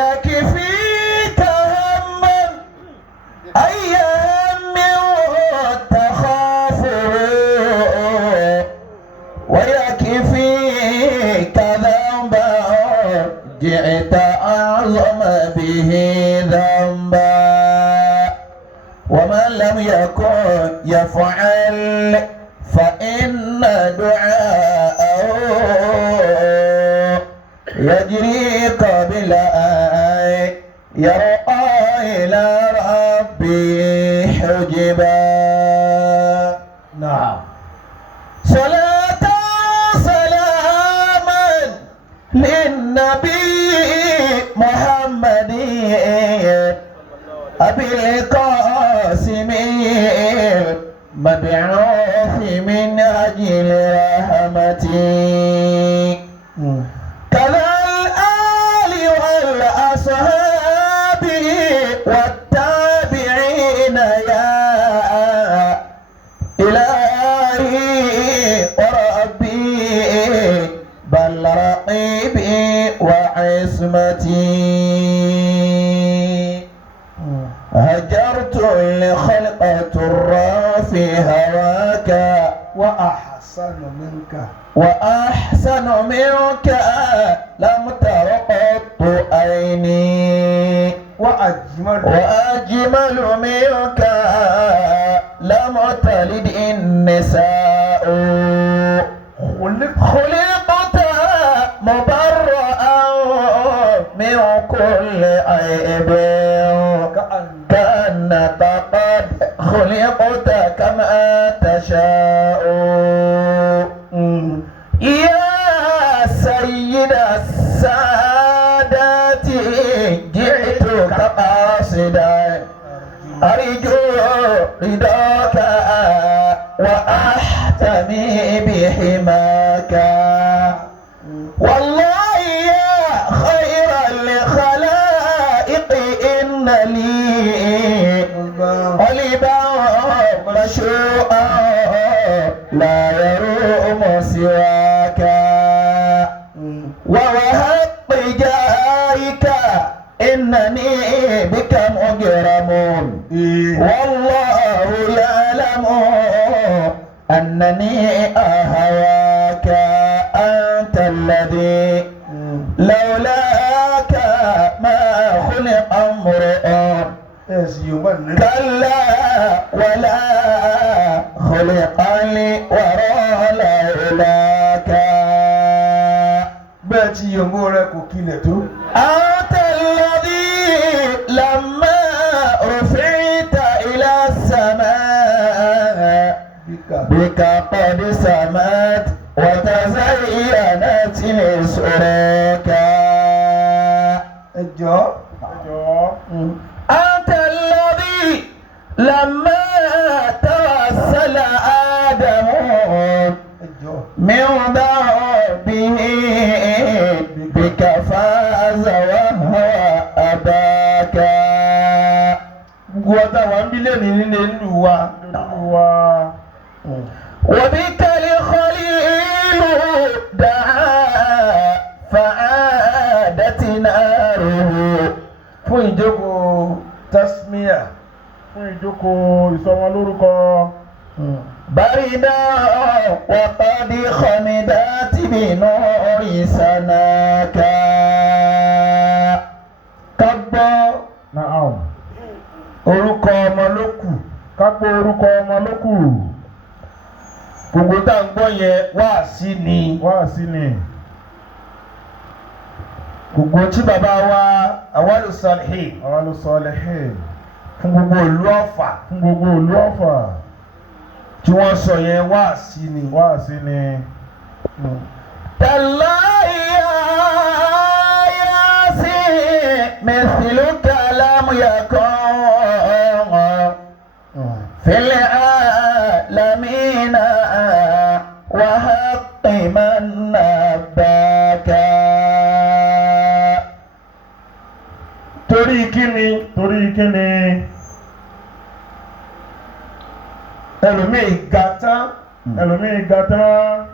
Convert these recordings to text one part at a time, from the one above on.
يكفيك هما أي هم تخافه ويكفيك ذنبا جئت أعظم به ذنبا ومن لم يكن يفعل فإن دعاءه يجري قبل أن يرقى إلى ربي حجبا. نعم. صلاة سلاما للنبي محمد أبي القاسم مبعوث من أجل رحمتي كذا الآل والأصحاب والتابعين يا إلهي وربي بل رقيبي وعصمتي هجرت لخلق ترى في هواك وأحسن منك لم تر قط عيني وأجمل منك لم تلد النساء خلقت مبرأ من كل عيب كأنك قد خلقت كما تشاء يا سيد السادات جئتك قاصدا أرجو رضاك وأحتمي بحماك والله يا خير الخلائق إن لي قلبا مشوقا لا يروم سواك ووهب جايك إنني بك مجرم والله يعلم أنني أهواك أنت الذي لولاك ما خلق امرؤ كلا ولا خلق لي وراء لولاك باتي يمورك وكيلته أنت الذي لما رفعت إلى السماء بك قد سمت وتزينت لسراك أنت الذي لما توسل آدم من ضربه بك فاز وهو أباك وبك الخليل دعا فعادت ناره fún ìjókòó tasmiya fún ìjókòó ìsọmọlórúkọ بردا وقد خمدت بنور سناك كبا نعم orúkọ ọmọ ló kù kápẹ́ orúkọ ọmọ ló kù gbogbo tá ń gbọ́ yẹn wáàsí ni gbogbo tí bàbá wa Awwalu Salihin fún gbogbo ìlú Ọ̀fà tí wọ́n sọ yẹn wáàsí ni tallahi ya si mithluka lam yakun fil alamin wa haqqi man nabaka. Torí kíni ẹlòmíì ga tán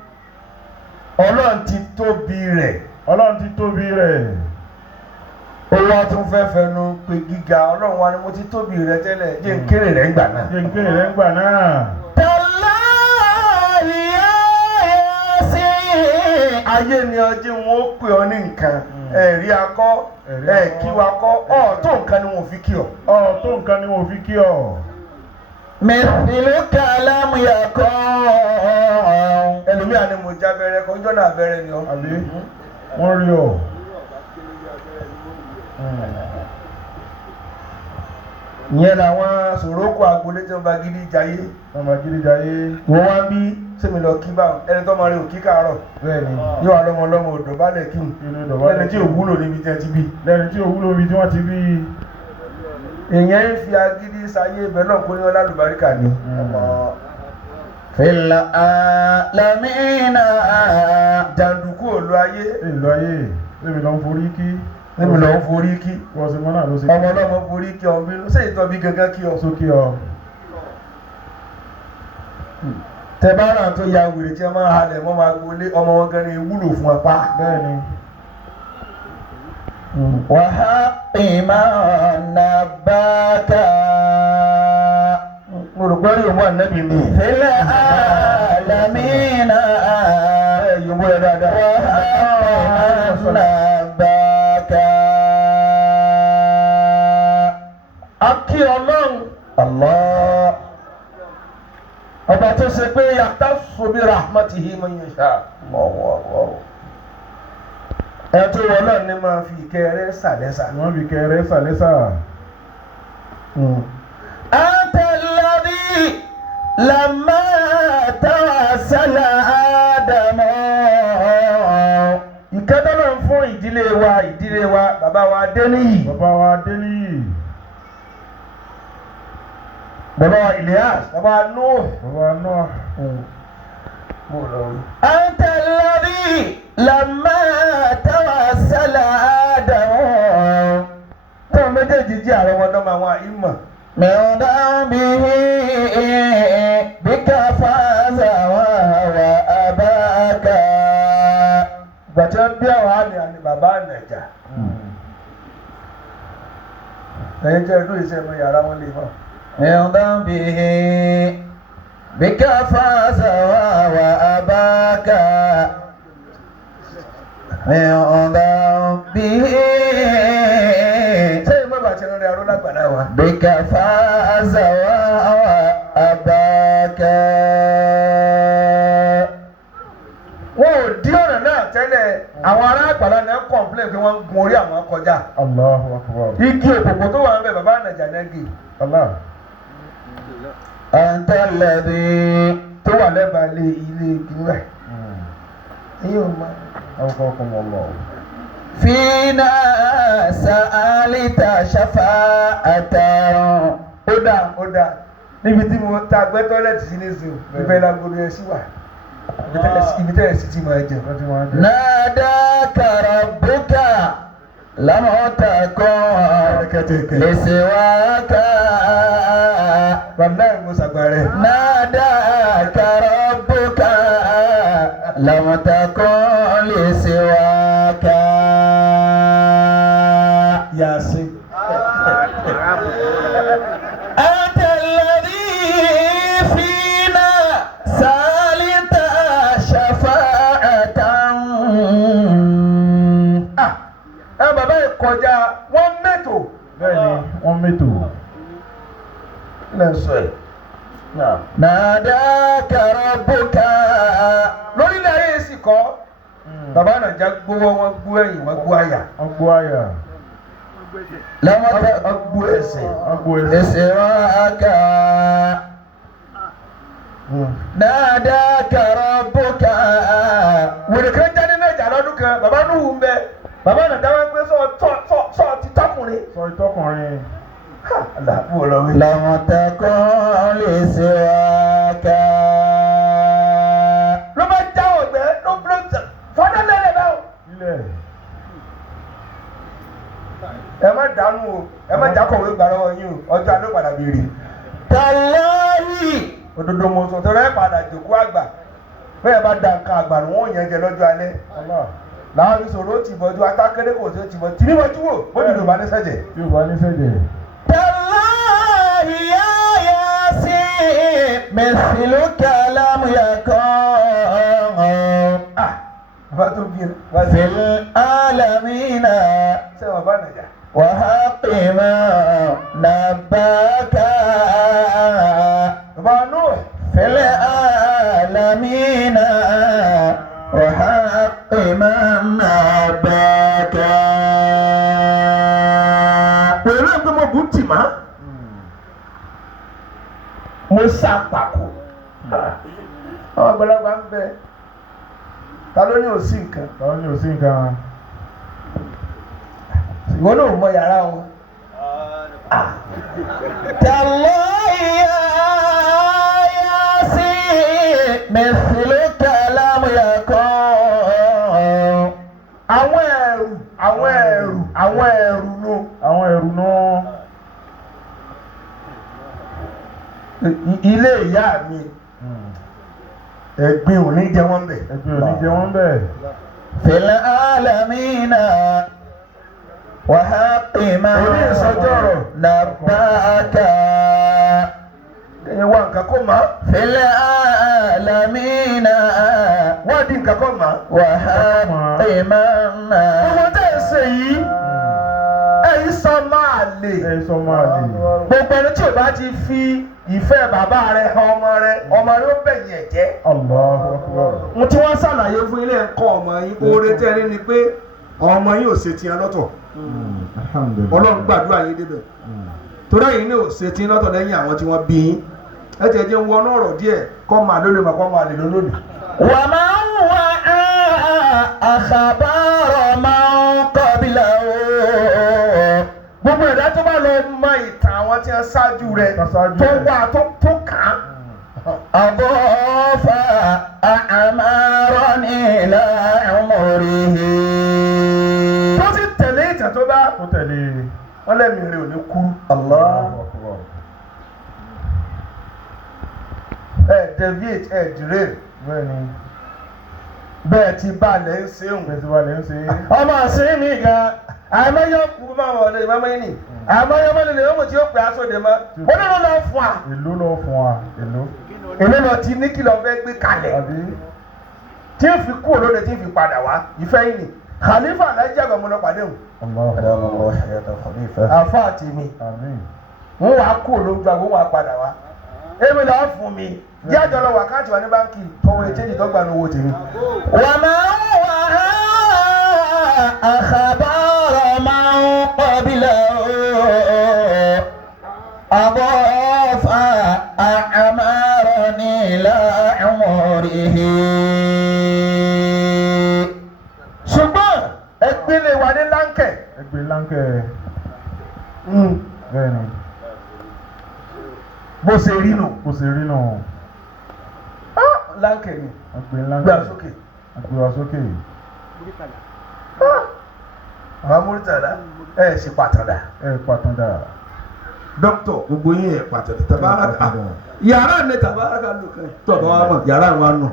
Ọlọ́run ti tóbi rẹ̀ ó wá tún fẹ́ fẹnu pé gíga ọlọ́run wa ni mo ti tóbi rẹ tẹ́lẹ̀ jẹ́ n kéré rẹ̀ ń gbà náà. jẹ́ n kéré rẹ̀ ń gbà náà. ayé ni ọjọ́ wọn ó pè ọ ní nǹkan ẹ̀rí akọ́ kí wa kọ́ tó nǹkan ni wọn ò fi kí ọ. tó nǹkan ni wọn ò fi kí ọ. mẹ́sìlú kàlámù yàkọ́. ẹlòmíà ni mo já abẹ́rẹ́ kan jọ́nà abẹ́rẹ́ ni ọ. àbí wọ́n rí ọ. ìyẹn làwọn sòrókò agbolé tí wọn bá gidi jayé. wọ́n bá gidi jayé. wọ́n wá ń bí sẹ́mi lọ kí báwọn ẹni tó máa rí òkí káàárọ̀. bẹ́ẹ̀ni. yóò wá lọ́mọ òdò balẹ̀ kí n. lẹ́ni tí ò wúlò níbi tí wọ́n ti bí. lẹ́ni tí ò wúlò níbi tí wọ́n ti bí. èèyàn ń fi agídí sáyé ibẹ̀ náà kó ní ọlá lùbáríkà ni. fil alamina. jàǹdùkú òlu ayé. ìlú ayé lèmi lọ ń forí kí. níbi lọ ń forí kí. wọ́n sì mọ́ náà ló ṣe kí. ọmọ ọlọ́mọ forí kí ọ bínú ṣé ìtọ́ bí gangan kí ọ. sókè ọ. tẹ̀bárà tó ya wèrè tí wọ́n máa halẹ̀ mọ́ máa gbolé ọmọ wọn gan ni wúlò fún apá. bẹ́ẹ̀ni. wàhálà nàbàkà. mo rò pé rí òun ànábì mi. fil alamina. yòówó ẹ dáadáa. wàhálà nàbàkà. akí ọlọ́run. Allah. ọba tó ṣe pé yàtọ̀ sobi rahmatihi man yasha. ẹ tó wọ́n náà ní máa fi ìkẹrẹ sàlẹ́sà. wọ́n fi kẹrẹ sàlẹ́sà. anta alladhi lamma tawassala Adamu. ìkẹ́tọ́nà fún ìdílé wa bàbá wa Adéníyì. bàbá wa Adéníyì. bàbá wa Ilyas. bàbá wa Nuh. bàbá wa Nuh. anta alladhi lamma tawassala Adamu. tó méjèèjì jẹ́ àwọn ọmọdọ́mọ àwọn àìmọ̀. mẹ́ọ̀dá bihi bika faza wa abaka. gbàtẹ́ bí àwọn àní bàbá ànàjà. ẹ̀yin jẹ́ ìlú ìṣẹ́ mi yàrá wọn lè mọ̀. mẹ́ọ̀dá bihi bika faza wa abaka. mẹ́ọ̀dá bihi. sẹ́yìn mọ́ bàtẹ́ rẹ̀ arọ́ lágbàdá wa. bika faza wa abaka. wọn ò dí ọ̀nà náà tẹ́lẹ̀ àwọn ará àgbàlá náà kọ̀ǹpilẹ̀ pé wọ́n ń gun orí àwọn kọjá. Allahu akbar. igi òkòkò tó wà ń bẹ bàbá ànàjà náà gé. Allah. anta alladhi tó wà lẹ́bàá ilé ìgbìmọ̀ rẹ̀. ẹ̀yin ò mọ̀. Awqakumullah. fina sa'alita shafa'atan. ó dà níbi tí mo ta gbẹ́ tọ́lẹ̀tì sí ní zoo ibẹ̀ lágbóni ẹ̀ sí wà ibi tẹ́lẹ̀ sí ti máa jẹ. nadaka rabbuka lam takun lisiwaka. bàbá ẹ̀ mo ṣàgbà rẹ̀. nadaka rabbuka lam takun lisiwaka. Yasin. anta alladhi fina salita shafa'atan. ẹ bàbá yìí kọjá wọ́n mẹ́tò. bẹ́ẹ̀ni wọ́n mẹ́tò. lẹ́sọ̀ ẹ̀. nadaka rabbuka. lórílẹ̀ ayé sì kọ́ bàbá nàjà gbówó wọn gbó ẹ̀yìn wọn gbó àyà. wọ́n gbó àyà. lam wọn gbó ẹsẹ̀. wọ́n gbó ẹsẹ̀. lisiwaka. nadaka rabbuka. wèrè kan jáde náà jà lọ́dún kan bàbá Nuhu ń bẹ bàbá nàjà wọn pé sọ ti tọkùnrin. sọ ìtọkùnrin. àlàbò lọ́wọ́. lam takun lisiwaka. ló bá jáwọ́ ọ̀gbẹ́ ló fọdá lẹ́lẹ̀ báwo. ilẹ̀. ẹ má dànù o ẹ má jákọ̀wé gbà lọ́wọ́ yín o ọjọ́ àlọ́ padà béèrè. tallahi. òdodo mo sọ tọrọ ẹ padà jòkó àgbà bẹ́ẹ̀ bá da nǹkan àgbà ni wọ́n yẹn jẹ lọ́jọ́ alẹ́. Allah. láwọn fi sọ̀rọ̀ ó ti bọ́jú atákẹ́rẹ́ kò sí ó ti bọ́ tí níwájú wò ó dìdò bá ní sẹ́jẹ̀. tí o bá ní sẹ́jẹ̀. Tallahi ya Yasin mithluka lam yakun. Bàbá tó bí Fil alamina sẹ́wọ̀n bá nàjà. wa haqqi ma nabbaka. Bàbá Nuh. Fil alamina wa haqqi ma nabbaka. Pẹ̀lú ẹgbẹ́ mo bù tì má. Mo sàpàkò. Àwọn àgbàlagbà ń bẹ. Ta ló ní òsì nǹkan? táwọn ní òsín nǹkan. Ìwọ náà mọ yàrá wọn. Tallahi ya Yasin mithluka lam yakun. Àwọn ẹrù nù. àwọn ẹrù náà. Ilé ìyá mi ẹ̀gbin ò ní jẹ wọ́n bẹ̀. ẹgbẹ́ òní jẹ wọ́n bẹ́ẹ̀. Fil alamina wa haqqi ma nabbaka. Ẹ̀yin wá nǹkan kó máa. Fil alamina Wọ́n di nǹkan kó máa. wa haqqi ma Gbogbo tẹ́ ẹ ṣe yìí, ẹ̀yin sọ máa lè. ẹ sọ máa lè. Gbogbo ẹni tí o bá ti fi ìfẹ́ bàbá rẹ̀ hàn ọmọ rẹ̀ ó bẹ̀yìn ẹ̀ jẹ́. Allahu Akbar. Mo tí wọ́n ṣàlàyé fún ilé ẹ̀kọ́ ọmọ yín oore tẹ́ rí ni pé ọmọ yín ò ṣe tiẹ̀ lọ́tọ̀. Alhamdulillah. Ọlọ́run gbàdúrà yín débẹ̀. Torí ẹ̀yin ní ò ṣe tiẹ̀ lọ́tọ̀ lẹ́yìn àwọn tí wọ́n bí yín. Ẹ jẹ́ jẹ́ ń wọnú ọ̀rọ̀ díẹ̀ kọ́ máa lólè máa kọ́ máa lè lólòdì. wa man wa'a akhbara man qablahu. Gbogbo ẹ̀dá tó bá lọ mọ ìtàn àwọn tí wọ́n ṣáájú rẹ̀ Tó ṣáájú tó rẹ̀. wà tó kàn án. أضاف أعمارا إلى عمره. Tó sì tẹ̀lé ìtàn tó bá ó tẹ̀lé. wọ́n lẹ́mìí rẹ̀ ò ní kú. الله Akbar. Deviate derail bẹ́ẹ̀ni. bẹ́ẹ̀ ti balẹ̀ ń ṣeun. festival ń ṣe. Ọmọ àṣírí mi gan àìmọye kú máa wọ̀ ọ́dẹ ìmọ̀mọ́ yín ni àìmọye mọ́lẹ̀ lè mọ̀ tí ó pè aṣọ́dẹ mọ́. Ó ní ló lọ fún wa. èló lọ fún wa èló. Èmi lọ ti ní kí lọ fẹ́ gbé kalẹ̀. àbí. Tí ń fi kú olóde tí ń fi padà wá ìfẹ́ yín ni. Khalifa alájí àgbà mo lọ pàdé òun. Allahu أدام Akbar. الله حياة خليفة. Àfa àti mi. àmín. Wọ́n wá kú olójú àgbo wọn padà wá. Èmi lọ fún mi. Yí àjọ lọ wákàtí wa ní báńkì tọwọ́ ètèjì tó gbà ní owó tèmi. ومن وعى أخبار من قبله أضاف أعمارا إلى عمره. Ṣùgbọ́n ẹgbẹ́ lè wà ní láńkẹ̀. ẹgbẹ́ láńkẹ́. bẹ́ẹ̀ni. Bó ṣe rí nù. kò sí rí náà. Láńkẹ̀ ni. ẹgbẹ́ láńkẹ́. Gbà sókè. ẹgbẹ́ wa sókè. Àwọn amúrítàdá ẹ̀ ṣe pàtàdà. ẹ pàtàn dà. Dókítọ̀ gbogbo yín ẹ̀ pàtàdà. Tàbáraka. Yàrá ni tàbáraka lò kàn. Tọ́ba wa mọ̀ yàrá wa nù.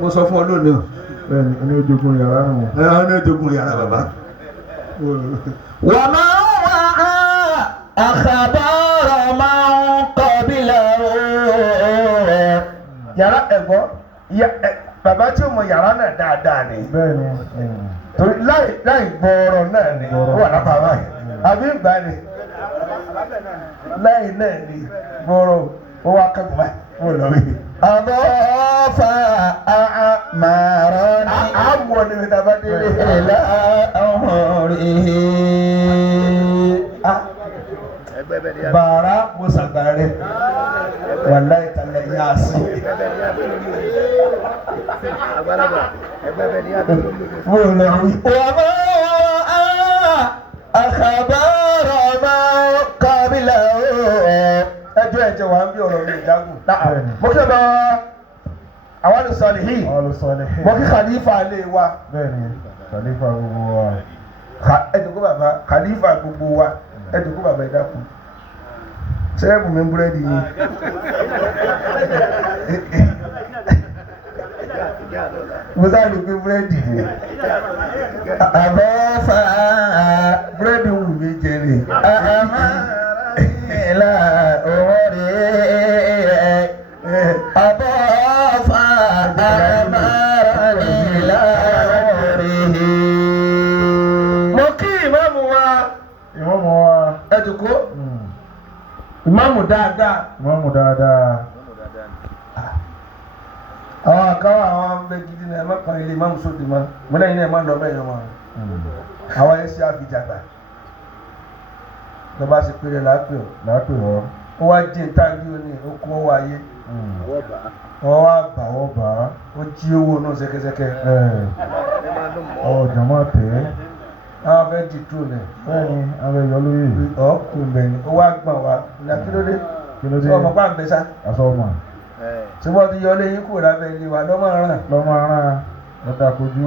Mo sọ fún ọ lónìí o. bẹ́ẹ̀ni ẹni ojogun yàrá nù. Ẹ ọ́ ní ojogun yàrá bàbá. ومن وعى أخبار من قبله. Yàrá ẹ̀gbọ́n bàbá tí ó mọ yàrá náà dáadáa ni. bẹ́ẹ̀ni. Torí láì gbọ́ọ̀rọ̀ náà ni ó wà lápá báyìí. Àbí ìgbà ni láì náà ni gbọ́ọ̀rọ̀ ó wá kẹ́kọ̀ọ́ báyìí. Ó lọ rí. أضاف أعمارا Àmọ́ ni mi tàbá délé. إلى عمره. Bàrà mo ṣàgbàrẹ̀. Wàláì tàlẹ̀ yá sí. Mo lọ rí. وما أخبار من قبله. Ẹjọ́ ẹ̀jẹ̀ wà ń bí ọ̀rọ̀ mi ìjágùn. Bẹ́ẹ̀ni. Mo kí ọ̀dọ̀ àwọn olùsọ̀lì yìí. olùsọ̀lẹ̀. Mo kí Khalifa lè wa. bẹ́ẹ̀ni. Khalifa gbogbo wa. Ẹ jọ̀ọ́ bàbá Khalifa gbogbo wa. Ẹ jọ̀ọ́ bàbá ẹ dákun. Sẹ́ẹ̀bù mi búrẹ́dì yìí. mo sáré pé búrẹ́dì ni أضاف búrẹ́dì wù mí jẹ ni. إلى أمره أضاف أمرا إلى أمره. mo kí ìmáàmù wa Ìmáàmù wa. ẹ jókòó ìmáàmù dáadáa. Ìmáàmù dáadáa. àwọn àkáwà àwọn abẹ gidi náà ẹ má kan ilé ìmáàmù sóde mọ́ mo lẹ́yìn náà ẹ má lọ bẹ́ẹ̀ yọ mọ́ àwọn ẹ ṣe àfijàgbà lọ́ba sì péré lápẹ́ ọ̀ Lápè ọ́. ó wá jí ìtàgé òní okun ọwọ́ ayé ọwọ́ wá bà Àwọn bá. ó jí owó náà ṣẹ̀kẹ̀ṣẹ̀kẹ̀ Jọ̀mọ́ tẹ̀. àwọn abẹ́ di tó nẹ̀ Bẹ́ẹ̀ni, abẹ́ yọ lóye. ọkùnrin bẹ̀ni ó wá gbọ̀n wá ní akílódé Kí ló dé? sọ ọmọ bá ń bẹ sá Aṣọ ọmọ. tí wọ́n ti yọ léyìn kúrò lábẹ́ ilé wa lọ́mọ ràn. Lọ́mọ ara ọ̀dà kojú.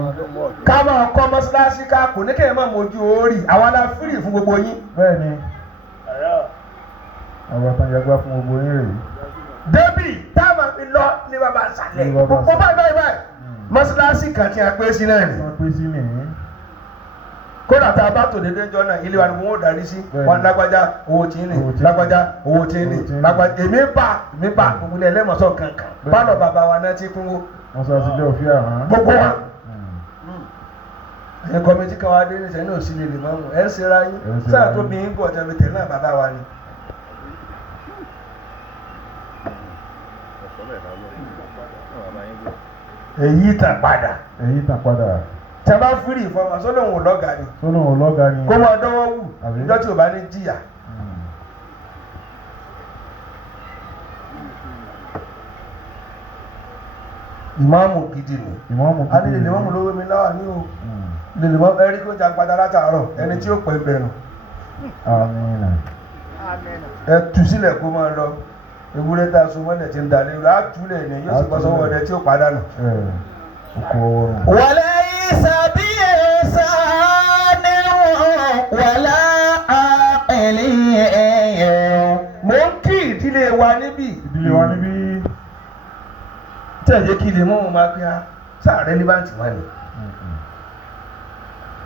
ká máa kọ́ mọ́ṣáláṣí ká kò ní kéèyàn máa mójú orí àwọn aláfírì fún gbogbo yín. Bẹ́ẹ̀ni. Àwọn àtàn yàgbá fún gbogbo yín rèé. débì táwọn fi lọ ní bàbá àṣàlẹ̀ Ní bàbá gbogbo báyìí mọ́ṣáláṣí kan tí a pé sí náà ni. Wọ́n pín sí nìyí. kódà tá a bá tò dédé jọ náà ilé wa ni wọn ò darí sí Bẹ́ẹ̀ni. wọn lágbájá owó tí ń nì Owó tí ń nì. lágbájá owó tí ń nì Owó tí ń nì. lágbájá èmi bá gbogbo ilé ẹlẹ́mọ̀sán kankan Bẹ́ẹ̀ni. bá lọ bàbá wa náà ti kúnwó Wọ́n sọ sí ilé òfin àrán. gbogbo wa. ẹ̀yin kọ́mẹ́tì kan wá dé ní sẹ́yìn náà sí lè lè máa mú ẹ̀ ń ṣera yín Ẹ̀ ń ṣera sáà yín. tó bí yín bọ̀ tẹ̀lé tẹ̀lé náà bàbá wa ni. èyí tàn padà Èyí tàn padà. tí a bá fírì ìfọwọ́ sọ́lọ́hún lọ́gàá ni Sọ́nà ọlọ́gà ni. kó máa dánwọ́ wù Àbí? ìjọ tí ò bá ní jìyà. ìmáàmù gidi ni Ìmáàmù a ní lè mọ́mù lówó mi láwà ní o lè mọ́ ẹrí kó jà padà látàárọ̀ ẹni tí ó pẹ́ bẹ̀rù Àmín. ẹ tú sílẹ̀ kó máa lọ ewúrẹ́ tá a so mọ́lẹ̀ tí ń dalẹ̀ rẹ̀ á túlẹ̀ ní yóò sì bọ́ sọ́wọ́ ọdẹ tí ó padànù. Oko oorun. وليس بإحسان ولا عاقل. mo ń kí ìdílé wa níbí Ìdílé wa níbí. tẹ̀lé kí lè mọ́ wọn máa gbé sáà rẹ́líbáǹtì wọn ni.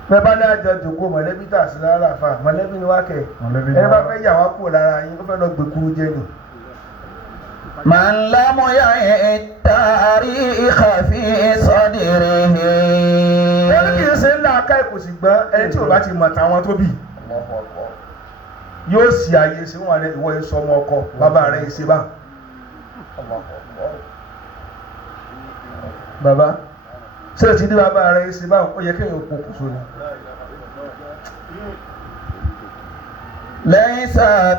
bẹ́ẹ̀ bá ní àjọ jòkó mọ̀lẹ́bí tà sí lára àfà mọ̀lẹ́bí ni wá kẹ̀ Mọ̀lẹ́bí ni ẹni bá wá. fẹ́ yà wá kúrò lára yín ó fẹ́ lọ gbẹ̀kúrú jẹ́ ni. من لم يعي التاريخ في صدره. wọ́n ní kì í ṣe ńlá aká ìkò sì gbọ́n ẹni tí ò bá ti mọ̀ táwọn tó bì yóò sì àyè sí wọn rẹ ìwọ èso ọmọ ọkọ bàbá rẹ ìṣe bá. bàbá ṣé o ti dé bàbá rẹ ìṣe bá ó yẹ kéèyàn kó kùsùn ni. ليس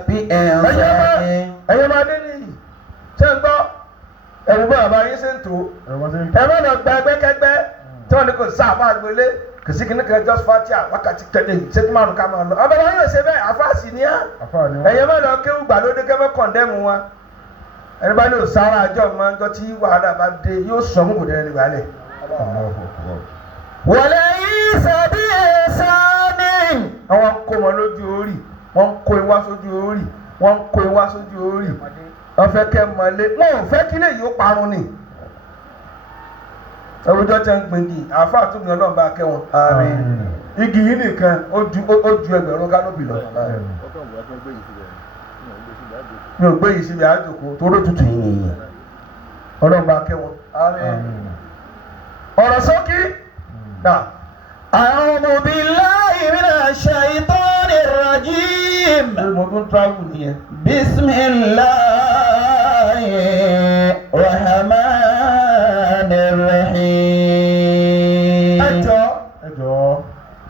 بإحسان. ẹ̀yin máa dé nìyí ṣé ń gbọ́ ẹ̀rù bá bàbá yín ṣe ń tó Ẹ̀wọ̀n ṣe ń ẹ má lọ gba ẹgbẹ́kẹ́gbẹ́ tí wọ́n ní kò sá àbá àgbélé kò sí kíní kan just fatia wákàtí tẹ̀lé ṣẹ́jú márùn ká máa lọ ọba wọn yóò ṣe bẹ́ẹ̀ àfáàsì ni á àfáà ni wọ́n. ẹ̀yin má lọ kéwù gbàlódé kẹ́fẹ́ kọ̀ndẹ́mù wa ẹni bá ní o sára àjọ máa ń jọ tí wàhálà bá dé yóò sọ mú kò dẹ́rẹ́ nígbà lẹ̀. وليس بإحسان. àwọn kó wọn lójú orí wọn kó iwá sójú orí wọn kó iwá sójú orí wọn fẹ́ kẹ́ mọ́lé wọn ò fẹ́ kí lè yóò parun ni. ẹwùjọ tẹ ń gbìngì àáfàá tó gbìn Ọlọ́run bá kẹ́ wọn. àmín. igi yìí nìkan ó ju ẹgbẹ̀rún kánópì lọ. mi ò gbé yìí síbi àjòkó tó ló tutù yìnyín Ọlọ́run bá kẹ́ wọn. àmín. ọ̀rọ̀ sókè náà. أعوذ بالله من الشيطان الرجيم. mo tún travel nìyẹn. بسم الله الرحمن الرحيم. ẹ jọ̀ọ́ Ẹjọ́.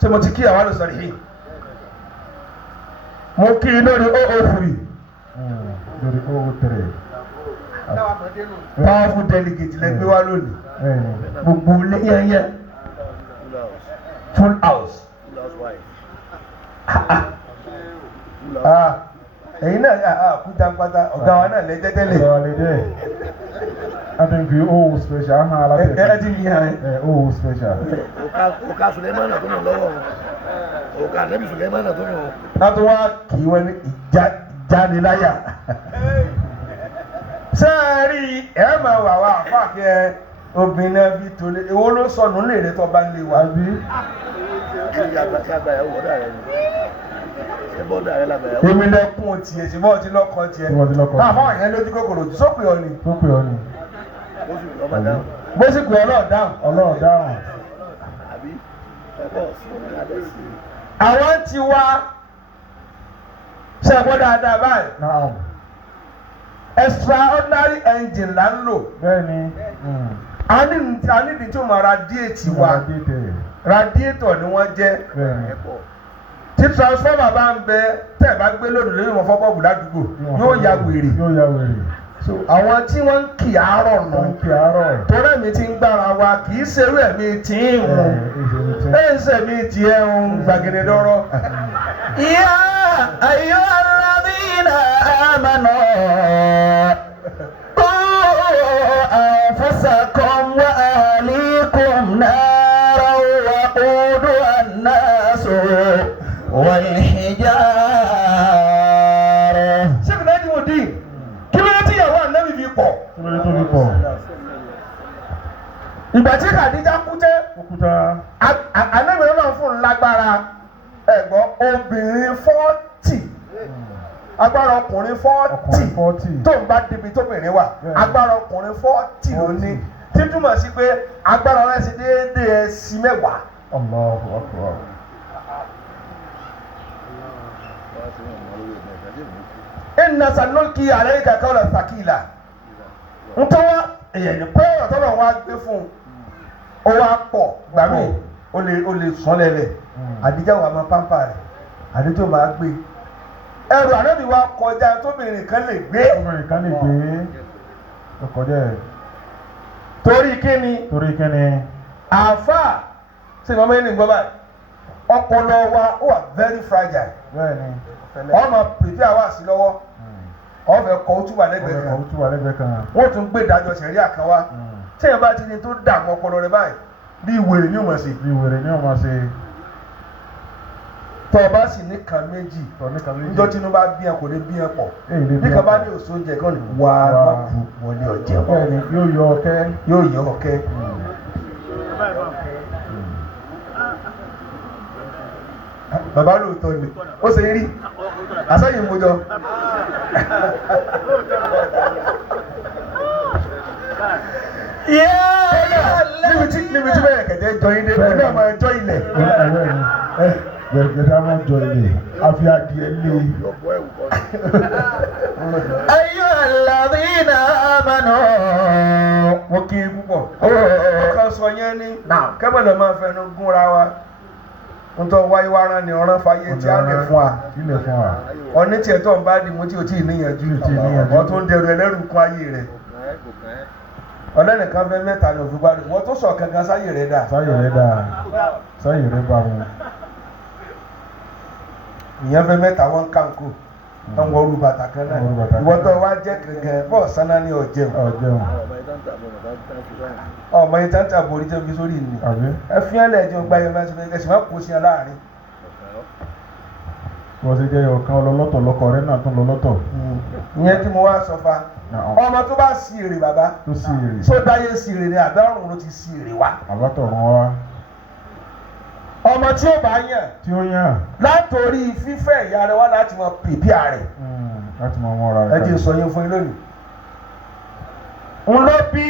ṣé mo ti kí àwọn àlùsọ̀rọ̀ yìí mo kí i lórí 003 Lórí owó tẹ̀rẹ̀. powerful delegate lẹ́gbẹ́ wa lónìí gbogbo ilé yẹ́yẹ́ full house. ẹ̀yin náà kúta pátá ọ̀gá wa náà lẹ́jẹ́ tẹ́lẹ̀. Ọ̀gá wa lè dẹ́. I think you owe special. Ahọ́n ẹ alátẹ̀kẹ́. ti yí hàn. Owe special. Òkà Sùlẹ́mánà tó nù lọ́wọ́ òkà Nẹ́bí Sùlẹ́mánà tó nù. láti wá kì í wọ́n ní ìjániláyà. ṣé ẹ rí ẹ máa wà wá àfáàkẹ́ obìnrin náà bí tolé èwo ló sọnù lè rẹ tó bá lè wá. àbí èmi lẹkùn tiẹ̀ sí bọ́ọ̀ tí lọ́kọ tiẹ̀ àfọwọ́ yẹn lójú kòkòrò tó pè ọ ni. tó pè ọ ni. bó sì pè ọlọ́ọ̀ dáhùn. ọlọ́ọ̀ dáhùn. àwọn ti wá ṣẹ́gbọ́n dáadáa báyìí. náà. extraordinary engine là ń lò. bẹ́ẹ̀ni. a nídìí tí o máa radiate wa radiator ni wọ́n jẹ́. bẹ́ẹ̀ni. tí transformer bá ń bẹ tẹ́ ẹ̀ bá gbé lónìí lórí wọn fọ́pọ́ bù ládùúgbò yóò ya wèrè. yóò ya wèrè. so àwọn tí wọ́n ń kì àárọ̀ nù torí ẹ̀mí tí ń gbára wa kì í ṣerú ẹ̀mí tí ń hùn ẹ̀ ń ṣẹ̀mí tí ẹ̀ ń gbàgede dọ́rọ́. يا أيها الذين آمنوا قوا أنفسكم وأهليكم نارا وقودها الناس والحجارة. ṣé kìí dájú òdì kí ló dé tí ìyàwó ànábì fi pọ̀. ìgbà tí Khadija kú tẹ́ ànábì náà fún un lágbára ẹ̀gbọ́n obìnrin 40 agbára ọkùnrin 40 tó ń bá débi tóbìnrin wà agbára ọkùnrin 40 ló ní títúmọ̀ sí pé agbára rẹ̀ sì déédéé ẹ̀sìn mẹ́wàá. Allahu Akbar. inna sanulki alayka qawlan thaqila ntọ́wọ́ èyàn ní pé ọ̀tọ́lọ̀ wọn á gbé fún un ó wá pọ̀ gbàmí ó lè sán lẹ́lẹ̀ àdíjà wà máa pàmpà rẹ̀ àdíjà máa gbé ẹrù ànábì wa kọjá tóbìnrin kan lè gbé. tóbìnrin kan lè gbé ọkọjá ẹ. torí kíni. àáfàá ṣe ìmọ̀ mẹ́rin gbọ́ báyìí ọpọlọ wa ó wà very fragile. bẹ́ẹ̀ni. ọmọ pèpè àwa sí lọ́wọ́ ọ̀fẹ́ kọ́ ó túbà lẹ́gbẹ̀ẹ́ kan wọ́n tún gbé ìdájọ́ sẹ̀rí àkànwá tí èèyàn bá ti ní tó dààmú ọpọlọ rẹ báyìí bí wèrè ní òmò sí. tọ́ ọ bá sì ní kan méjì níjọ́ tí inú bá bí ẹ kò ní bí ẹ pọ̀ bí kan bá ní òṣò oúnjẹ kan ní wà á má kú wọlé ọ̀jẹ̀ wọn. yóò yọ ọkẹ́. bàbá lóòótọ́ ni ó ṣe rí àṣẹyìn mojọ. níbi tí bẹ́ẹ̀ kẹ̀jẹ́ jọ yín dé bí náà máa jọ ilẹ̀. Gẹ̀gẹ̀dẹ̀ máa jọ ilẹ̀ àfi adìẹ lé. أيها الذين آمنوا mo kí i púpọ̀. ọkàn sọ yẹn ní kẹ́bọ̀dọ̀ máa fẹnu gúnra wa ntọ́ wáyé wá rán ni ọ̀rán fàyè tí a lè fún wa. ọ̀ní tiẹ̀ tó ń bá di mo tí o tí ì níyànjú wọ́n tó ń dẹrù ẹlẹ́rù kún ayé rẹ̀. ọlẹ́nìkan fẹ́ mẹ́ta ní òfin gbádùn wọ́n tó sọ kankan sáyè rẹ̀ dà. sáyè rẹ̀ bá wọn. ìyẹn fẹ́ mẹ́ta wọn kàǹkó wọn wọ ọrù bàtà kan náà ìwọ́n tó wá jẹ́ kankan bọ́ọ̀ sanná ní ọ̀jẹun. ọmọ yìí tán tàbí orí jẹ́ fi sórí ìlú ẹ fi hàn lẹ́ẹ̀jẹ̀ gba ẹ̀yọ́ mẹ́sàn-án ẹ̀sìn máa kó sí ẹ láàrin. wọ́n ti jẹ́ ọ̀kan ọlọ́lọ́tọ̀ lọ́kọ̀ rẹ̀ náà tún lọ́lọ́tọ̀. ìyẹn tí mo wá sọ fa ọmọ tó bá sí èrè bàbá tó dáyé sí èrè ni àbẹ́ ọ̀run ló ti sí èrè wá. àbátọ̀run wa. ọmọ tí ó bá yàn látòrí fífẹ́ ìyá rẹ̀ wá láti mọ pèpè rẹ̀. láti mọ ọmọ rẹ̀. ẹ ti sọ yín fún yín lónìí. ń lọ bí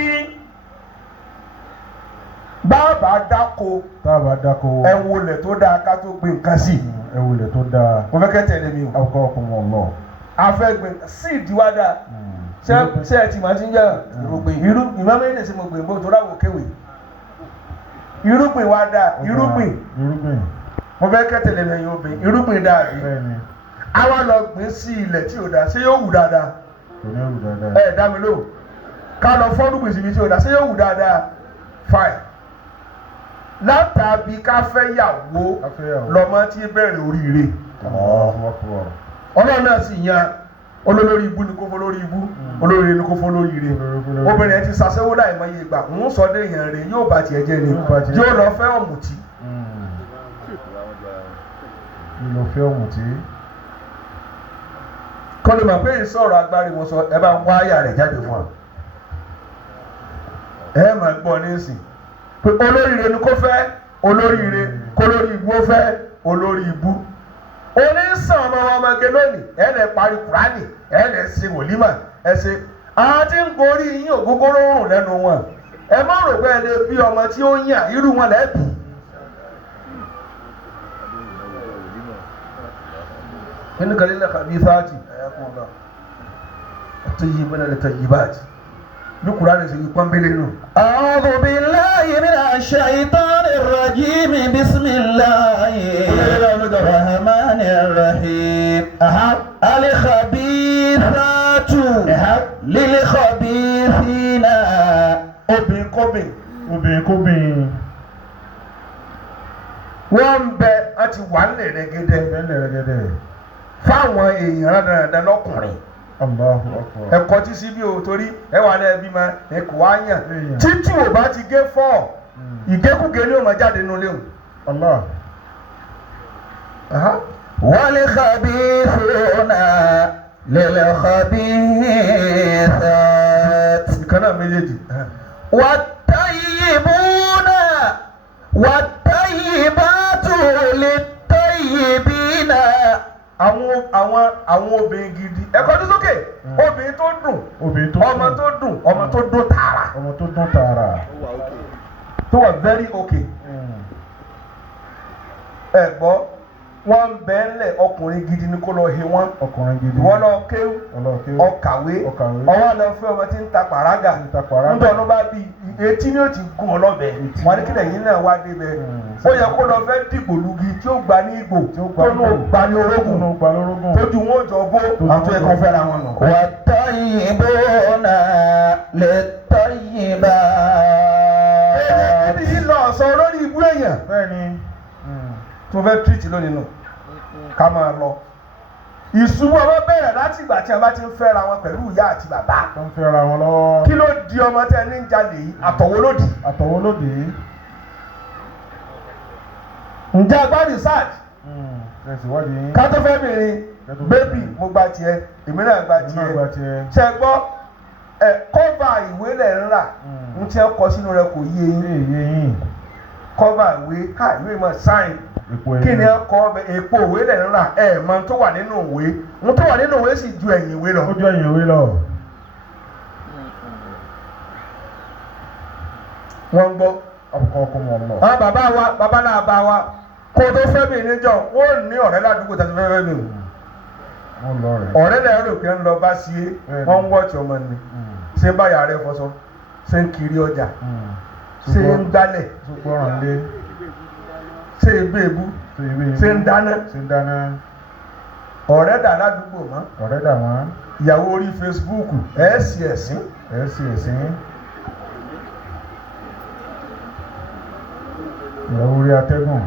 bàbá dáko ẹwọlẹ̀ tó dáa ká tó gbé nǹkan sí. ẹwọlẹ̀ tó dáa. mo fẹ́ kẹ́ tẹ̀lé mi o. ọkọ ọkùnrin ọlọ. afẹ́gbẹ̀ síìdì wá dáa ṣé ẹ ti máa ti ń jẹ́ irúgbìn ìmọ̀ mẹ́rin lè ṣe mo gbìn bó tó ráwọ̀ kéwì irúgbìn wá dáa irúgbìn mo fẹ́ kẹ́ tẹ̀lé mi o bìn irúgbìn dáa rí àwa lọ gbìn sí ilẹ̀ tí ò dáa ṣé yóò wù dáadáa ẹ dá mi lò ká lọ fọ́nrúgbìn síbi tí ò dáa ṣé yóò wù dáadáa fine látàbí ká fẹ́ yàwó lọ́mọ tí bẹ̀rẹ̀ oríire ọlọ́run náà sì yan olólórí ibú ni kó fọ́ lórí ibú olórí ni kó fọ́ lórí ire obìnrin ẹ ti ṣàṣẹ́wó láì mọ iye ìgbà ń sọ dé èèyàn rẹ̀ yóò bá tiẹ̀ jẹ́ ni yóò lọ fẹ́ ọ̀mùtí. kọ́ni mà pé ìsọ̀rọ̀ agbárí wọn sọ ẹ bá ń wá àyà rẹ̀ jáde fún ọ. ẹ máa gbọ́ nísìn pé olóríire ni kò fẹ́ olóríire kólórí ibú ó fẹ́ olórí ibú onísàn ọmọge lónìí ẹ lè parí kúránì ẹ lè ṣe wòlímà ẹ ṣe àti ń gorí yín ògógóró rùn lẹ́nu wọn ẹ má rò pé ẹ lè bí ọmọ tí ó yàn irú wọn lẹ́ẹ̀bì. inú kan lílẹ̀ kàbí sáàtì ẹ̀yẹ́kùn ọ̀gá tó yí mẹ́lẹ̀ lè tẹ̀yí báàtì bí kúránì sì wí pọ́nbélé nù. أعوذ بالله من الشيطان الرجيم بسم الله الرحمن الرحيم الخبيثات للخبيثين obìnrin wọ́n ń bẹ àti wà nílẹ̀ rẹ̀gẹ́dẹ́ fáwọn èèyàn rádaràdà lọ́kùnrin. Allahu Akbar. ẹ̀kọ́ tí síbí o torí ẹ wà lẹ́ẹ̀ bí ma ẹ kò wá yàn títí ò bá ti gé fọ́ ìgékúgé ni ó máa jáde nínú léwu. Allah. والخبيثون للخبيثات ìkànnà méjèèjì. والطيبون والطيبات للطيبين. àwọn obìnrin gidi ẹ̀kọ́ tó sókè obìnrin tó dùn ọmọ tó dùn tààrà tó wà very okay. ẹ gbọ́ wọ́n ń bẹ ńlẹ̀ ọkùnrin gidi ni kó lọ he wọ́n wọ́n lọ kéwú ọkàwé ọwọ́ lọ fún ọmọ tí ń ta pàrágà nígbà ọ̀nà bá bí etí ni ó ti gún ọ lọ́bẹ̀ wọn ní kílẹ̀ yìí náà wá débẹ̀ ó yẹ kó lọ fẹ́ dìgbò lugi tí ó gba ní ìgbò tó ní gba ní orógùn tójú wọn ò jọ gbó àti ẹ̀kọ́ fẹ́ra wọn nù. والطيبون للطيبات. ẹ̀jẹ̀ kí ni lọ sọ lórí ibú èèyàn tó fẹ́ tírìtì lónìí nù ká máa lọ. ìṣubú ọmọ bẹ̀rẹ̀ láti ìgbà tí a bá ti ń fẹ́ra wọn pẹ̀lú ìyá àti bàbá. tó ń fẹ́ra wọn lọ́wọ́. kí ló di ọmọ tẹ́ ní jalè yìí àtọ̀wọ́lódì. ǹjẹ́ agbá research. ká tó fẹ́ bìnrin bébì mo gba tiẹ̀ èmi náà gba tiẹ̀ ṣe gbọ́ kọ́va ìwé lẹ̀ ń rà ń tiẹ̀ kọ sínú rẹ̀ kò yé yín kọ́va ìwé ìwé mọ̀ sáìn kí ni ẹ kọ́ èpo òwe lẹ̀ ń rà mọ tó wà nínú òwe mo tó wà nínú òwe sì ju ẹ̀yìn ìwé lọ. ó ju ẹ̀yìn ìwé lọ. wọ́n ń gbọ́. ọkọ mọ̀ lọ. àwọn bàbá náà bá wa kó tó fẹ́ mi níjọ́ wọ́n ní ọ̀rẹ́ ládùúgbò tàbí fẹ́fẹ́ mi. ọ̀rẹ́ náà rò pé ń lọ bá sí é wọ́n ń wọ́ọ̀tì ọmọ ni ṣé ń báyà rẹ fọṣọ ṣé ń kiri ọjà ṣé ń gbálẹ̀ ṣé ebéèbú ṣé ń dáná ọ̀rẹ́ dà ládùúgbò mọ́ ìyàwó orí Facebook ẹ̀ẹ́sì ẹ̀sìn ìyàwó orí atẹ́gùn.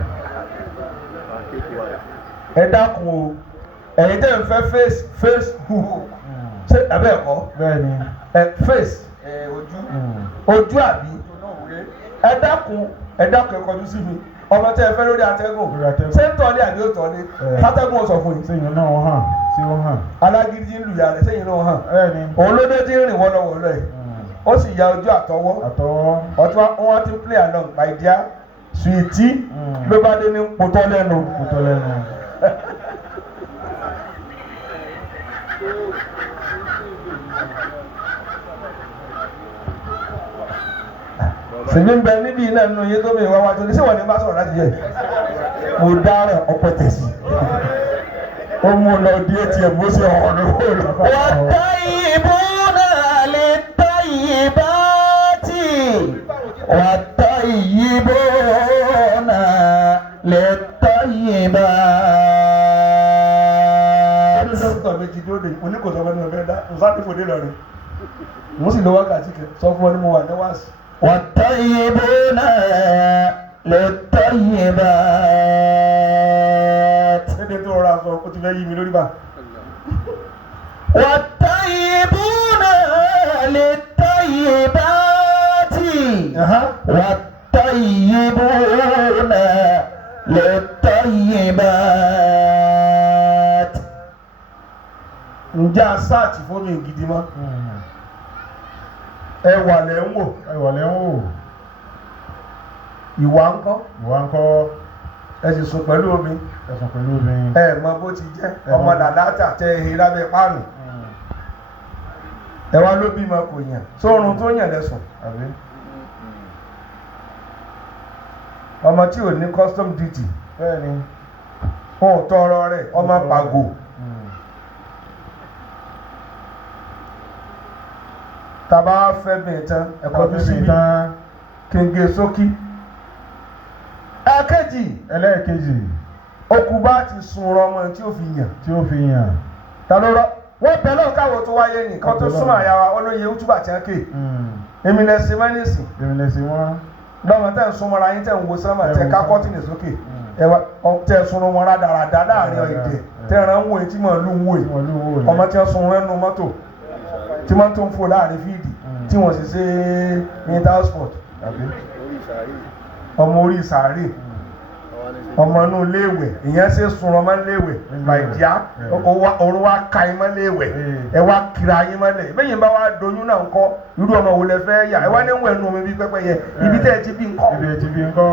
ẹ dákun o ẹ̀yin tẹ́ ń fẹ́ Facebook ṣé abẹ́ ẹ̀kọ́ bẹ́ẹ̀ni face ojú àbí ẹ dákun ẹ kọjú sí mi ọmọ tẹ́ ẹ fẹ́ lórí atẹ́gùn ṣé ń tọ́ ní àbí ó tọ́ ní atẹ́gùn ó sọ fún yín. sẹ́yìn náà wọ́n hàn sí wọ́n hàn. alágídí ń lu ìyá rẹ̀ sẹ́yìn náà hàn. bẹ́ẹ̀ni òun ló dé tí ń rìn wọ́lọ́wọ́lọ́ ẹ̀ ó sì ya ojú àtọwọ́ ọtún wọn ti play along my dear sweetie ló bá dé ní potọ́ lẹ́nu. sèmi ń bẹ níbí iná nínú iye tó mi wá wájú ní sèwọ̀n ní bá sọ̀rọ̀ láti yẹ mo dára ọ̀pọ̀ tẹ̀sí ó mú un lọ di atm bó ṣe ọ̀hún ló kó lọ. والطيبون للطيبات والطيبون للطيبات. dókítà méjì dúró de oníkòsó ọmọ ní ọbẹ̀ dá ọ̀sánìfòdé lọ́rin mo sì lọ wákàtí kẹ sọ fún ọ ní mo wà ní wáàsí. والطيبون للطيبات. ẹni tó rọra sọ ó ti fẹ́ yí mi lórí bá. والطيبون للطيبات والطيبون للطيبات. ǹjẹ́ a sáàtì fún mi gidi mọ́ ẹwà lẹ̀ ń wò. ẹwà lẹ̀ ń wò. ìwà ńkọ́. ìwà ńkọ́. ẹ sì sùn pẹ̀lú omi. ẹ sùn pẹ̀lú omi. ẹ mọ bó ti jẹ́ ọmọ làlátà tẹ ehe lábẹ́ páànù. ẹ wá ló bímọ kò yàn sórun tó yàn lẹ́sùn. ọmọ tí ò ní custom duty. bẹ́ẹ̀ni. wọn ò tọrọ rẹ̀ ọmọ pàgò. tàbá fẹ́ bìí tán ẹ̀kọ́ tó síbi kéńgé sókí. ẹlẹ́ẹ̀kejì. okùnbá ti sun ọmọ tí ó fi yàn. tí ó fi yàn. ta ló rọ wọ́n bẹ̀ lọ́n káwọ́ tó wáyé nìkan tó súnmọ́ àyà wa olóye útúbà tí wọ́n ké. èmi lẹ́sìn mẹ́nìsì. èmi lẹ́sìn wọn. lọ́mọ tẹ́ ń súnmọ́ra yín tẹ́ ń wo sánmà tẹ́ ká kọ́tìnì sókè. ẹwà tẹ́ sunrun wọn rádaràdá láàrin ọ̀ìdẹ̀ tẹ́ ẹran ń wo etí mọ̀ lù ń wò yìí. ọmọ tí wọ́n sunrun ẹnu mọ́tò tí wọ́n tó ń fò láàrin fíìdì tí wọ́n sì ṣe intersport. ọmọ orí sàárè ọmọ inú léèwẹ̀ ìyẹn ṣe sun ọmọ léèwẹ̀ màìdíá òun wá ka yín mọ́ léèwẹ̀ ẹ wá kira yín mọ́lẹ̀ bẹ́yìn bá wá doyún náà ńkọ́ irú ọmọ wo lẹ fẹ́ yà ẹ wá ní wẹ̀ nù omi bí pẹ́pẹ́yẹ ibi tẹ́ ẹ ti bí ńkọ́. ibi ẹ ti bí ńkọ́.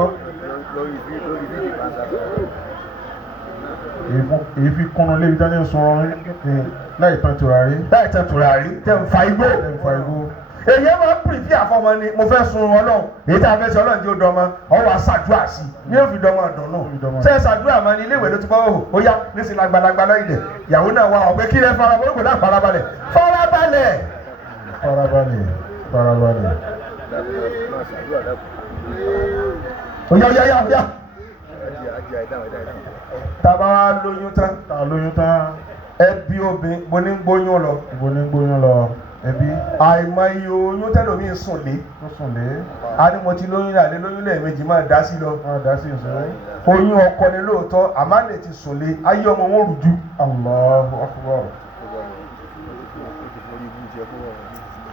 èyí fi kúnnú lébi dání sun ọrùn láì tán tùràrí. láì tán tùràrí tẹ́ ń fa igbó. èyí máa ń pìrìfì àfọmọ ni mo fẹ́ sun ọlọ́run èyí tí a fẹ́ sọ ọlọ́run tí ó dọ́mọ ọwọ́ àṣàdúrà sí ní òfin dọ́mọ dùnú ṣé ṣàdúrà máa ní ilé ìwé ló ti bọ́ òhò ó yá níṣẹ́ lágbàlagbà lọ́yìnbẹ̀ ìyàwó náà wà ọ̀gbẹ́ kí lẹ farabalẹ̀ ó kò dá farabalẹ̀ farabalẹ̀. farabalẹ̀. ó yá. tàbá wa lóyún tán. ẹbí obìnrin bo ní gbóyún lọ. ẹbí. àìmọye oyún tẹlomi sùn lé. a ní mo ti lóyún lálé lóyún lẹ́ẹ̀mejì máa dá sí lọ. oyún ọkọ ni lóòótọ́ àmàlè ti sùn lé ayé ọmọ wọn rùjú. Allahu Akbar.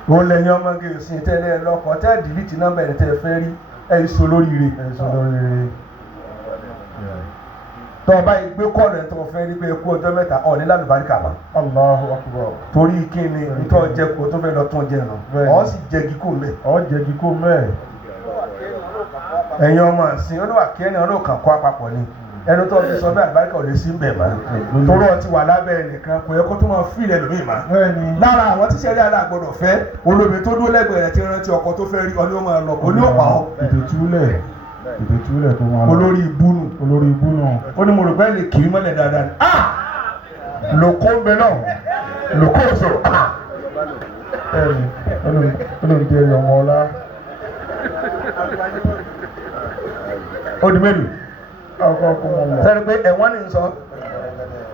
ó lẹ́yìn ọmọge ìsìn tẹ́lẹ̀ lọ́kọ̀ tẹ́ dìlítì nọ́mbà ẹ̀ tẹ́ fẹ́ rí ẹ̀ sọ lóríire. tọ́ba ìgbé kọ́ọ̀lù ẹ̀ tó fẹ́ rí pé kú ọjọ́ mẹ́ta ọ̀ ní lálùbáríkà mọ́. Allahu Akbar. torí kí ni ntọ́ jẹ kó tó fẹ́ lọ tún jẹ nù. ọ̀ sì jẹgi kó mẹ́. ẹ̀yin ọmọ àsìn olúwa kí ẹni ọlọ́kàn kọ́ àpapọ̀ ni ẹni tó fi sọ bí àlùbáríkà ò lè sí bẹ̀ mọ́. torí ọtí wà lábẹ́ ẹnìkan kò yẹ kó tó máa fi ilẹ̀ lómi mọ́. lára àwọn tí sẹ́rí alágbọ̀dọ̀ fẹ́ olómi tó dúró lẹ́gbẹ̀ẹ́ rẹ̀ ti rántí ọkọ tó fẹ́ rí ọ ní ó máa lọ kó ní ó pa ọ́. ìdòtúlẹ̀ tó máa lọ. olórí ibú nù. ó ní mo rò pé lè kì í mọ́lẹ̀ dáadáa ni. lóko ń bẹ náà lóko sọ. olùdíje ọmọ ọlá. ó di mélòó. sẹ́ni pé ẹ̀wọ̀n ni ń sọ.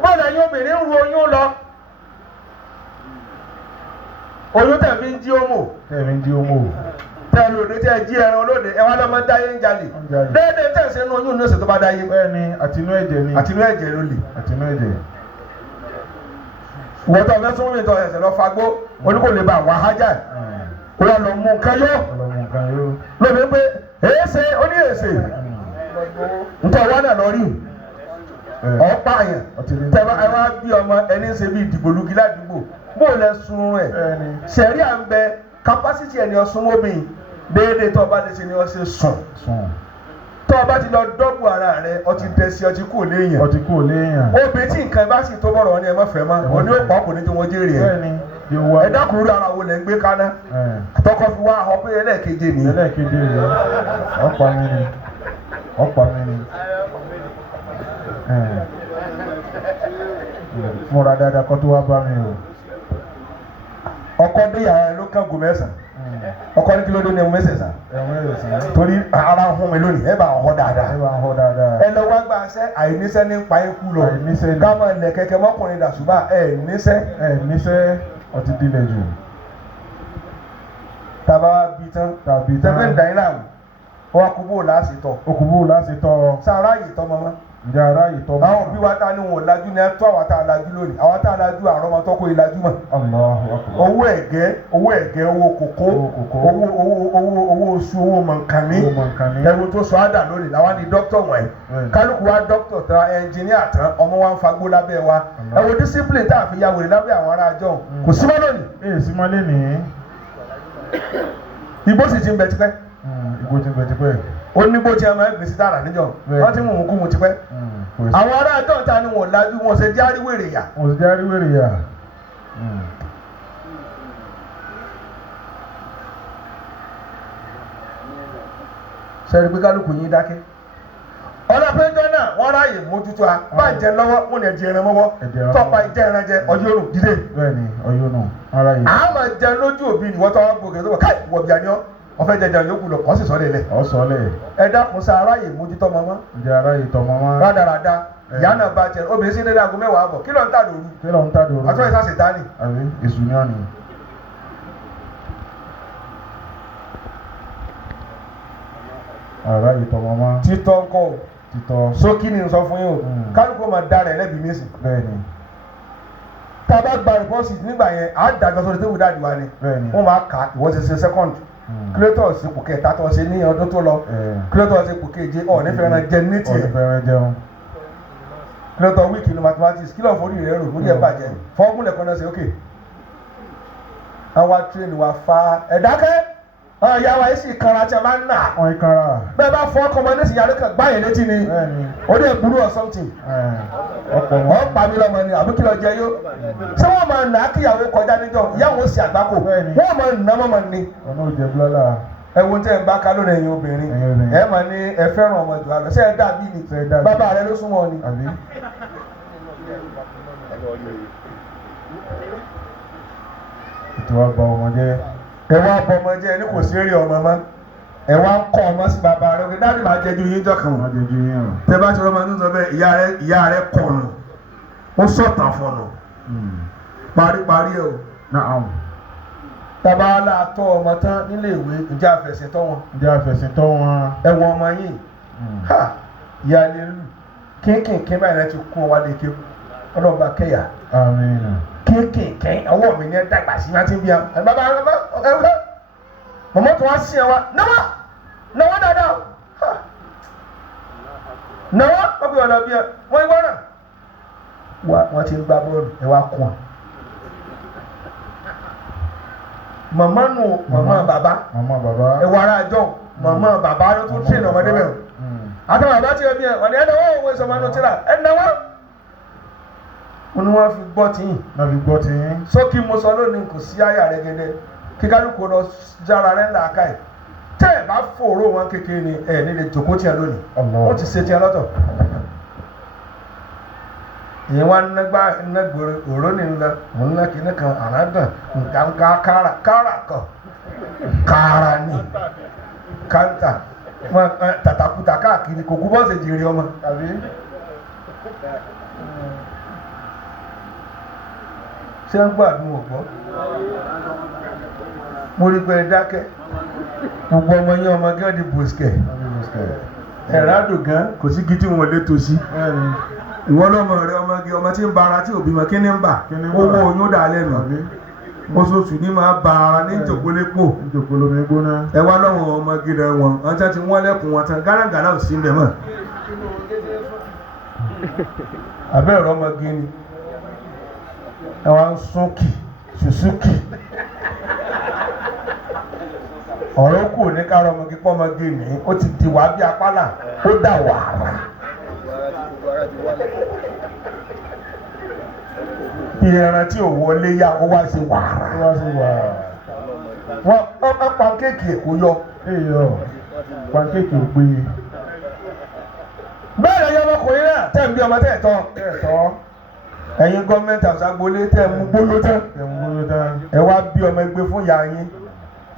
bọ́ọ̀lù ẹ̀yin obìnrin ń ru oyún lọ. oyún tẹ̀ fi ń jí ọmọ. tẹ́lẹ̀ òde tẹ́ jí ẹran olóde ẹ wá lọ́mọ dáyé ń jalè déédéé tẹ̀ ṣe nu oyún ní oṣù tó bá dáyé. bẹ́ẹ̀ni àtinú ẹ̀jẹ̀ ni. àtinú ẹ̀jẹ̀ ló lè. àtinú ẹ̀jẹ̀. ìwọ́n tó fẹ́ sún mi tọ́ ẹsẹ̀ lọ fagbó oníkò lè bá wà hájà ó yà lọ mú nǹkan yó. lóbi pé èéṣe ó ní èéṣe ntọ́ wa náà lọ rí ọ̀pá yẹn tẹ́lá ẹ wá bí ọmọ ẹni ṣe bí ìdìbòlugi ládùúgbò bó lẹ sun ẹ̀ sẹ̀rí à ń bẹ kapásítì ẹni ọ̀sùn mọ́bìn déédéé tó o bá lè ṣe ni ọ ṣe sùn tó o bá ti lọ dọ́gbù ara rẹ ọtí dẹ́sí ọtí kò léèyàn obìnrin tí nǹkan bá sì tó bọ̀rọ̀ ni ẹ má fẹ́ mọ́ òní ò pọ̀ kò ní tí wọ́n jèrè ẹ̀ ẹ dákùnrin ara wo lẹ́ ń gbé kaná àtọkọ fi wá ọ pé ẹlẹ́ẹ̀keje ni. ọ̀pá mi ni múra dáadáa kó tó wá bá mi o. ọkọ dé yàrá ló kàn gùn mẹ́sàn ọkọ ní kí ló dé ní ẹmu mẹ́sàn torí ara ń hún mi lónìí ẹ bá ń họ dáadáa ẹ lọ wá gba aṣẹ àìníṣẹ́ ní pa ikú lọ ká máa lẹ kẹ̀kẹ́ mọ́kùnrin dàṣùbà ẹ níṣẹ́ ọtí dílé jù. tàbá wa bí tán tẹ́fẹ́ ń dàn yín láàmú wọ́n kúbò láṣetọ́ sára yìí tọ́ mọ́mọ́. ǹjẹ́ ara yìí tọ́ mọ́. àwọn òbí wa ta ni wọn ò lajú ní ẹ tó àwọn tá a lajú lónìí àwọn tá a lajú àrọ́ ọmọ tó kó ìlajú mọ̀. owó ẹ̀gẹ́ owó kòkó owó oṣù owó mọ̀nkànmí ẹ̀rù tó sọ àdà lónìí làwọn di dókítà wọ̀nyí kálukú wa dókítà tán ẹnjìníà tán ọmọ wa ń fagbó lábẹ́ wa ẹ wo discipline tá a fi ya wèrè lábẹ́ àwọn ará àjọ kò sí mọ́ lónìí. sí mọ́ lónìí. igbó sì ti ń bẹ tipẹ́. Igbó ti ń bẹ tipẹ́. Ó ní bó ti ẹ máa ń gbèsè tààrà níjọ́ wọ́n ti mú òun kú mu tipẹ́. Àwọn ará ẹjọ́ ta ni wọ́n lajú wọn ṣe járí wèrè yà. Wọ́n ṣe járí wèrè yà. Sẹ́ni pé kálukú yín dákẹ́. Ọlọ́pẹ́jọ́ náà wọ́n ráàyè mójútó a bá ń jẹ lọ́wọ́ wọn ni ẹ̀jẹ̀ ẹran mọ́wọ́ tọ́pa ìjẹ́ ẹran jẹ ọjọ́ òrùn dídé. Bẹ́ẹ̀ni ọjọ́ náà ara yìí. A máa jẹ lójú òbí ni wọ́n tọ́ gbòkè tó wọ̀ káì wọ̀ bíà ni ọ́ ọ̀fẹ́ jẹjẹ yòókù lọ kọ́ sì sọ́lẹ̀ lẹ̀. Ọ̀ sọ́lẹ̀. Ẹ dákun sa aráyè mójútó mọ́mọ́. Ǹjẹ́ aráyè tọ́ mọ́mọ́. Rádaràda ìyá náà bá jẹ obìnrin sí dédé aago mẹ́wàá àbọ̀ kí ló ń tà lóru. Kí ló ń tà lóru. Àtúwẹ̀ sá Sètánì. Àbí èṣù ni ọ̀nì. Aráyè tọ́ mọ́mọ́. Títọ́ ń kọ́ títọ́. Sókí ni n sọ fún yín o kálukú máa dára ẹ̀ lẹ́bi nísìn. Bẹ́ẹ̀ni. Tá a bá gba rìpọ́sì nígbà yẹn à á dájọ́ sórí tébù dáàdì wa ni. Bẹ́ẹ̀ni. Wọ́n máa kà ìwọ́n ti ṣe sẹ́kọ̀ndì. Kílótọ̀ ṣe kò kẹta tó ṣe ní ọdún tó lọ. Kílótọ̀ ṣe kò keje ọ̀ nífẹ̀ẹ́ ran jẹ ní tiẹ̀. Ọ̀nífẹ̀ẹ́ jẹun. Kílótọ̀ wíìkì ní mathematics kílọ̀ forí rẹ̀ rò lórí ẹ̀ bàjẹ́ fọ́ọ̀mù lẹ̀kọ́ náà ṣe ókè. Àwa tírẹ̀nì wa fa ẹ̀dákẹ́ ìyá wa yìí sì kanra tí a máa ń nà. Wọ́n yí kanra. Bẹ́ẹ̀ bá fọ́ ọkọ̀ ọmọ ní ìsìn yàrá kan gbáyé létí ni. Ó dé gbúrú or something. Ọ̀pọ̀ wọn. Ọ̀ pa mi lọ́mọ ni àbí kí lọ jẹ yó. Ṣé wọ́n máa nà á kíyàwó kọjá níjọ́ ìyáwó sì àgbákò. Wọ́n máa nà mọ́mọ́ ni. Ọ̀nà òjẹ̀ búlọ́lá. Ẹ̀wọ̀n tẹ́ ń bá ká lónìí ẹ̀yin obìnrin. Ẹ máa ní ẹ fẹ́ràn ọmọ jù àlọ́. Ṣé ẹ dàbí ni? Bàbá rẹ ló súnmọ́ ni. Àbí. Ètò wa bà ọmọ jẹ́. Ẹ wá bọ ọmọ jẹ́ ẹni kò sí èrè ọmọ mọ́. Ẹ wá ń kọ́ ọmọ sí bàbá rẹ pé dáàbì máa jẹjú yín jọkàn. Máa jẹjú yín o. Tẹ bá ti rọ́ máa ń sọ bẹ́ẹ̀ ìyá rẹ kọ̀nù. Ó sọ̀tàn fọ̀nù. Paríparí ẹ̀ o. Naam. Tàbá la tọ́ ọmọ tán nílé ìwé ìjà àfẹ̀sìn tọ́ wọn. Ìjà àfẹ̀sìn tọ́ wọn. Ẹ̀wọ̀n ọmọ yìí. Ìyá lè lù. Kínkìnkín báyìí láti kún ọ wá lè ké. Ọlọ́ba kẹ́yà. Àmín. Kínkìnkín ọwọ́ mi ní ẹ dàgbà sí láti bí i. Bàbá mọ̀mọ́ tó wá sí ẹ wá. Náwó dáadáa. Náwó ọ̀gbìn ọ̀nà bí ẹ. Wọ́n ń gbọ́ náà. Wọ́n ti ń gbá bọ́ọ̀lù ẹ wá kún ọ. Màmá nù màmá bàbá. Màmá bàbá. Ẹ̀wọ̀ ara àjọ màmá bàbá ló tún tún ọmọdé bẹ̀rù. Àtàwọn bàbá tí wọ́n bí ẹ̀ wọ́n ní ẹ̀dáwọ́ òun èso máa ń tíra ẹ̀dáwọ́. Wọ́n ní wọ́n fi gbọ́ tiyín. Wọ́n fi gbọ́ tiyín. Sókí mo sọ lónìí kò sí àyà rẹ̀ gẹ́gẹ́ kí kálukú lọ jára rẹ̀ ńlá ká ẹ̀. Tẹ́ ẹ̀ bá fòró wọn kékeré ni ẹ̀ nílé jòkó tiẹ̀ lónìí. Wọ́n ti ṣe tiẹ̀ lọ́tọ̀. Ìyẹn wá nígbà nígboro òró ni ńlá òun náà kìíní kan àràdàn nǹkan kára kan kára ni káńtà wọn tàtàkùtà káàkiri kò kú bọ́ọ̀sì jèrè ọmọ. Àbí. Ṣé ń gbàdúrà ọ̀pọ̀? Mo rí pé dákẹ́ gbogbo ọmọ yẹn ọmọ gán di bòsìkẹ̀ ẹ̀rádùn gan kò sí gidi wọn lè tó sí. Ìwọ lọ́mọ rẹ ọmọge ọmọ tí ń ba ara tí òbí mọ kí ni ń bà owó oyún dà lẹ́nu oṣooṣù ní máa ba ara ní ìjòkólépo ẹ wá lọ́wọ́ ọmọge rẹ wọn ọjọ́ tí wọ́n lẹ́kùn wọn tán gáràgàrà ò sí ń bẹ̀ mọ́. Àbẹ́ ẹ̀rọ ọmọge ni ẹ wá ń súnkì Suzuki ọ̀rọ̀ kù ní kárọ̀ ọmọge pọ́ ọmọge ní ó ti di wàá bí apálà ó dà wàrà. Bí ẹran tí ò wọlé yá ó wá sí wàrà. Wọ́n pankéèkì èkó yọ. Pankéèkì ò gbé. Bẹ́ẹ̀ ni ọmọkùnrin náà tẹ̀ ń bí ọmọ tẹ̀ tọ́. Ẹ̀yin gọ́ọ̀mẹ̀ntì àṣàgbọ́lé tẹ̀ mú gbóló tán. Ẹ wá bí ọmọ ẹgbẹ́ fún ìyá yín.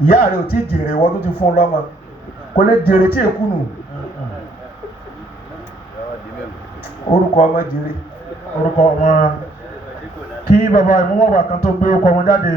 Ìyá rẹ̀ ò tí jèrè wọ́n tó ti fún un lọ́mọ. Kò lè jèrè tí èkú nù. Orúkọ ọmọ jèrè. Orúkọ ọmọ kí bàbá ìmúwọ̀gbà kan tó gbé orúkọ ọmọ jáde.